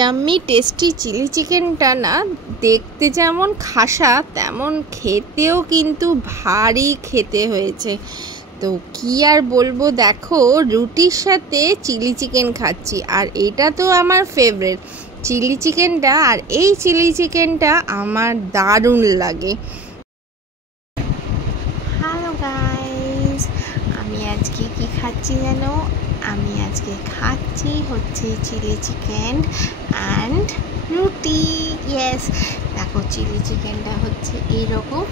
Yummy tasty chilli চিকেনটা না দেখতে যেমন খাসা তেমন খেতেও কিন্তু ভারী খেতে হয়েছে। তো কি আর বলবো, দেখো রুটির সাথে চিলি চিকেন খাচ্ছি, আর এটা তো আমার ফেভারিট চিলি চিকেনটা, আর এই চিলি চিকেনটা আমার দারুণ লাগে। হ্যালো গাইস, আমি আজকে কি খাচ্ছি জানো? আমি আজকে খাচ্ছি হচ্ছে চিলি চিকেন অ্যান্ড রুটি। ইয়েস, দেখো চিলি চিকেনটা হচ্ছে এইরকম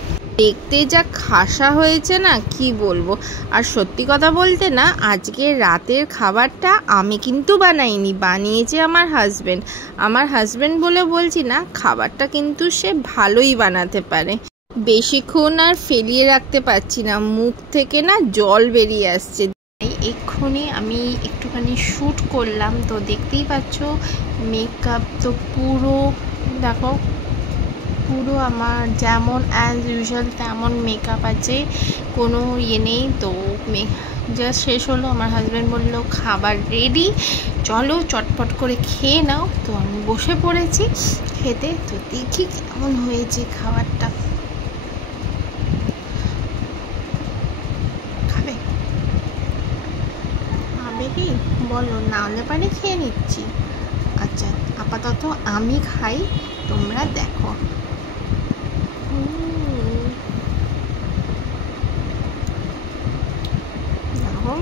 দেখতে, যা খাসা হয়েছে না কি বলবো। আর সত্যি কথা বলতে না, আজকে রাতের খাবারটা আমি কিন্তু বানাইনি, বানিয়েছে আমার হাজব্যান্ড। আমার হাজব্যান্ড বলে বলছি না, খাবারটা কিন্তু সে ভালোই বানাতে পারে। বেশিক্ষণ আর ফেলিয়ে রাখতে পারছি না, মুখ থেকে না জল বেরিয়ে আসছে। এক্ষুনি আমি একটুখানি শ্যুট করলাম, তো দেখতেই পাচ্ছ মেকআপ তো পুরো, দেখো পুরো আমার যেমন অ্যাজ ইউজুয়াল তেমন মেকআপ আছে, কোনো ইয়ে নেই। তো জাস্ট শেষ হলো, আমার হাজব্যান্ড বললো খাবার রেডি, চলো চটপট করে খেয়ে নাও। তো আমি বসে পড়েছি খেতে। তো দেখি কেমন হয়েছে খাবারটা। খাবে কি বলো, না হলে পারে খেয়ে নিচ্ছি। আচ্ছা আপাতত আমি খাই, তোমরা দেখো। দেখো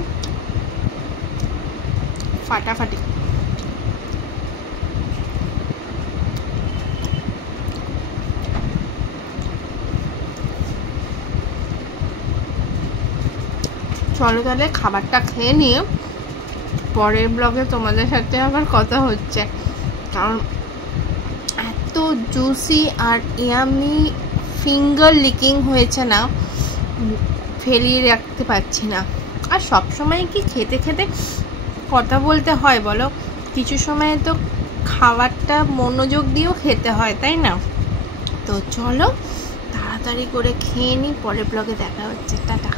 ফাটাফাটি। চলো তাহলে খাবারটা খেয়ে নিয়ে পরের ব্লগে তোমাদের সাথে আবার কথা হচ্ছে, কারণ এত জুসি আর ইয়ামি ফিঙ্গার লিকিং হয়েছে না, ফেলিয়ে রাখতে পারছি না। আর সব সময় কি খেতে খেতে কথা বলতে হয় বলো? কিছু সময় তো খাবারটা মনোযোগ দিয়েও খেতে হয়, তাই না? তো চলো তাড়াতাড়ি করে খেয়ে নিই, পরের ব্লগে দেখা হচ্ছে, টাটা।